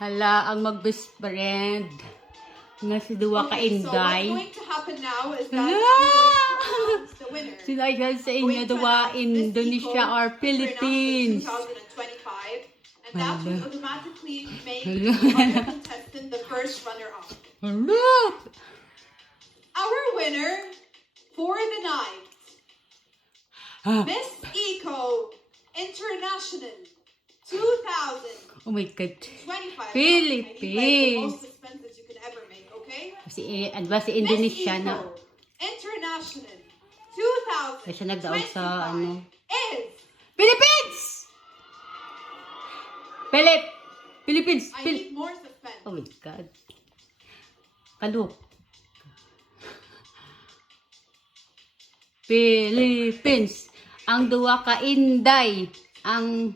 Hala, ang mag-best friend nga si Duwa ka Inday. So what's going to happen now is that Hala! we're going to announce the winner. Sila yan sa inyo, Duwa, Indonesia or Philippines. 2025, and that will automatically make Hala. the other contestant the first runner-up. Hala! Our winner for the night, Ah, Miss Eco International 2025. oh my God. I Philippines. need like the most expensive you can ever make, okay? Ano ba si Indonesia Miss na? Eco International Ay, siya nagdaog sa 2025 ano. is Philippines! Philippines! I need more suspense. Oh my God. Kalok. Philippines. Ang Duwa ka Inday. Ang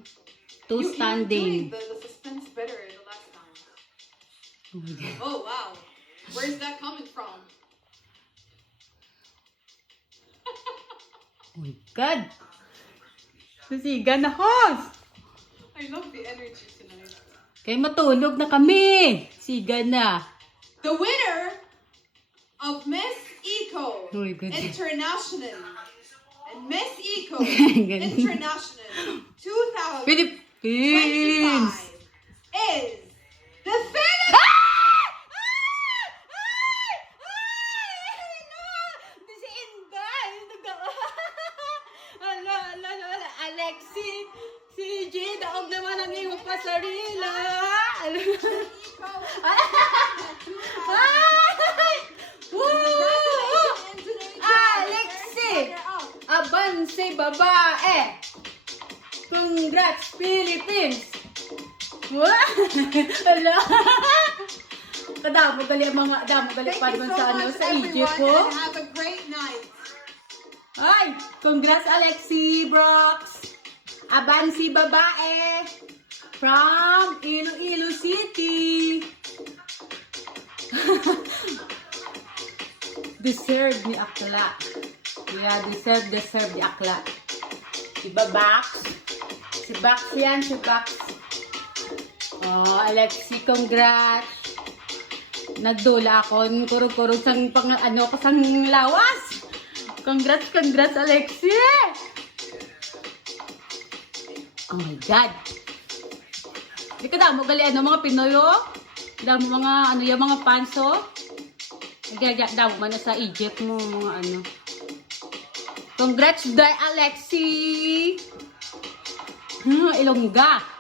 two You were standing. doing the suspense better the last time. Oh my God. Oh wow. Where's that coming from? Oh my God. Sasiga na host. I love the energy tonight. Kaya matulog na kami. Siga na. The winner of Miss Eco Oh my God. International and Miss Eco Ganun. International 2025 Philippines. is the Philippines. Si Inday. Ala. Alexi. Si G. Daog naman ang iyong pasarila. Eco Alexi. Abanse babae. Congrats, Philippines. Ala. Kadamo gali ang mga damo gali Thank pa you doon so sa ano much, sa everyone, Egypt ko. and have a great night. Ay, congrats Alexi Brooks. Abansi babae from Iloilo City. Deserve ni Akla. Yeah, deserve ni Akla. Si Babax. Si Bax yan, si Bax. Oh, Alexi, congrats. Nagdula ako. Kurog-kurog sang pang ano ko sang lawas. Congrats, Alexi. Oh my God. Di ka damo gali ano mga Pinoy oh. Damo mga ano yung mga panso. Nagagaya damo man na sa Egypt mo mga ano. Congrats, Day Alexi. Ilongga.